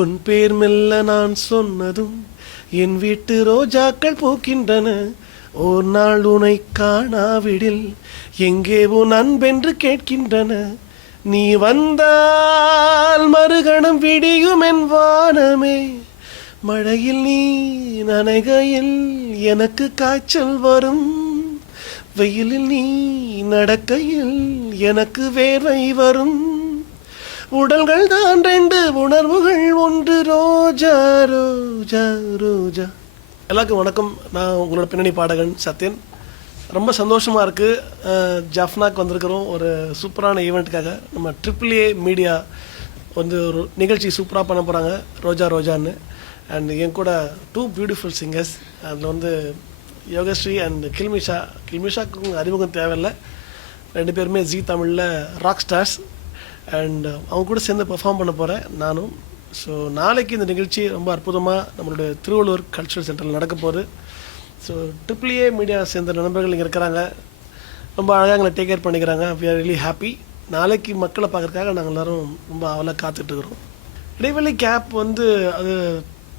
உன் பேர் மெல்ல நான் சொன்னதும் என் வீட்டு ரோஜாக்கள் பூக்கின்றன. ஓர் நாள் உனை காணாவிடில் எங்கே உன் அன்பென்று கேட்கின்றன. நீ வந்தால் மறுகணம் விடியும் என் வானமே. மழையில் நீ நனைகையில் எனக்கு காய்ச்சல் வரும். வெயிலில் நீ நடக்கையில் எனக்கு வேர்வை வரும். உடல்கள் தான் ரெண்டு, உணர்வுகள் ஒன்று. ரோஜா ரோஜா ரோஜா. எல்லாருக்கும் வணக்கம். நான் உங்களோட பின்னணி பாடகன் சத்யன். ரொம்ப சந்தோஷமாக இருக்குது. ஜஃப்னாக்கு வந்திருக்கிறோம் ஒரு சூப்பரான ஈவெண்ட்டுக்காக. நம்ம AAA மீடியா வந்து ஒரு நிகழ்ச்சி சூப்பராக பண்ண போகிறாங்க, ரோஜா ரோஜான்னு. அண்ட் என் கூட 2 பியூட்டிஃபுல் சிங்கர்ஸ். அதில் வந்து யோகஸ்ரீ அண்ட் கில்மிஷாக்கு அறிமுகம் தேவையில்லை. 2 பேருமே ஜீ தமிழில் ராக் ஸ்டார்ஸ். அண்ட் அவங்க கூட சேர்ந்து பெர்ஃபார்ம் பண்ண போகிறேன் நானும். ஸோ நாளைக்கு இந்த நிகழ்ச்சி ரொம்ப அற்புதமாக நம்மளுடைய திருவள்ளூர் கல்ச்சுரல் சென்டரில் நடக்க போகுது. ஸோ AAA மீடியா சேர்ந்த நண்பர்கள் இங்கே இருக்கிறாங்க. ரொம்ப அழகாக எங்களை டேக் கேர் பண்ணிக்கிறாங்க. We are really happy. நாளைக்கு மக்களை பார்க்குறதுக்காக நாங்கள் எல்லோரும் ரொம்ப அவலாக காத்துட்ருக்குறோம். இடைவெளி கேப் வந்து அது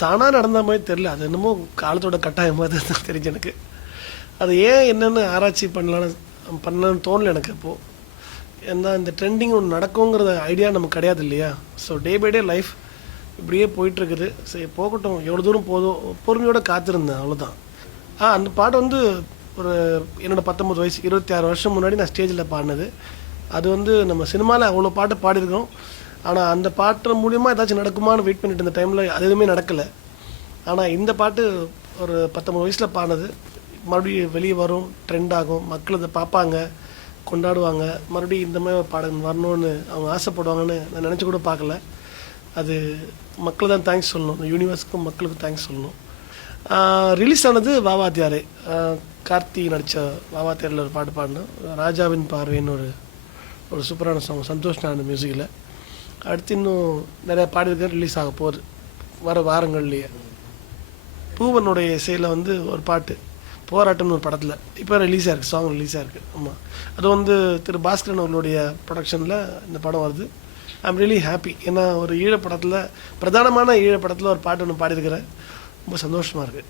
தானாக நடந்த மாதிரி தெரில. அது என்னமோ காலத்தோட கட்டாயமாக தான் தெரிஞ்சு எனக்கு. அது ஏன் என்னென்னு ஆராய்ச்சி பண்ணலான்னு தோணலை எனக்கு இப்போது. ஏன்னா இந்த ட்ரெண்டிங் ஒன்று நடக்குங்கிறத ஐடியா நமக்கு கிடையாது இல்லையா. So day by day life இப்படியே போயிட்டுருக்குது. சரி போகட்டும், எவ்வளோ தூரம் போதும், பொறுமையோடு காத்திருந்தேன், அவ்வளோதான். அந்த பாட்டு வந்து ஒரு என்னோடய 19 வயசு 26 வருஷம் முன்னாடி நான் ஸ்டேஜில் பாடினது. அது வந்து நம்ம சினிமாவில் அவ்வளோ பாட்டு பாடியிருக்கோம். ஆனால் அந்த பாட்டு மூலிமா ஏதாச்சும் நடக்குமான்னு வெயிட் பண்ணிட்டு இருந்த டைமில் அது எதுவுமே நடக்கலை. ஆனால் இந்த பாட்டு ஒரு 19 வயசில் பாடினது மறுபடியும் வெளியே வரும், ட்ரெண்ட் ஆகும், மக்கள் அதை பார்ப்பாங்க, கொண்டாடுவாங்க. மறுபடியும் இந்த மாதிரி பாடகன் வரணும்னு அவங்க ஆசைப்படுவாங்கன்னு நான் நினச்சி கூட பார்க்கல. அது மக்கள் தான் தேங்க்ஸ் சொல்லணும், யூனிவர்ஸுக்கும் மக்களுக்கும் தேங்க்ஸ் சொல்லணும். ரிலீஸ் ஆனது வாவாத்தியாரே, கார்த்தி நடித்த வாவாத்தியாரில் ஒரு பாட்டு பாடினோம். ராஜாவின் பார்வைன்னு ஒரு சூப்பரான சாங், சந்தோஷ் நாராயண் மியூசிக்கில். அடுத்து இன்னும் நிறையா பாடியிருக்க ரிலீஸ் ஆக போகுது வர வாரங்கள்லேயே. பூவனுடைய இசையில் வந்து ஒரு பாட்டு போராட்டம்னு ஒரு படத்தில் இப்போ ரிலீஸாக இருக்குது, சாங் ரிலீஸாக இருக்குது. ஆமாம், அது வந்து திரு பாஸ்கரன் அவர்களுடைய ப்ரொடக்ஷனில் இந்த படம் வருது. I'm really happy. ஏன்னா ஒரு ஈழப்படத்தில், பிரதானமான ஈழப்படத்தில் ஒரு பாட்டு ஒன்று பாடியிருக்கிறேன். ரொம்ப சந்தோஷமாக இருக்குது.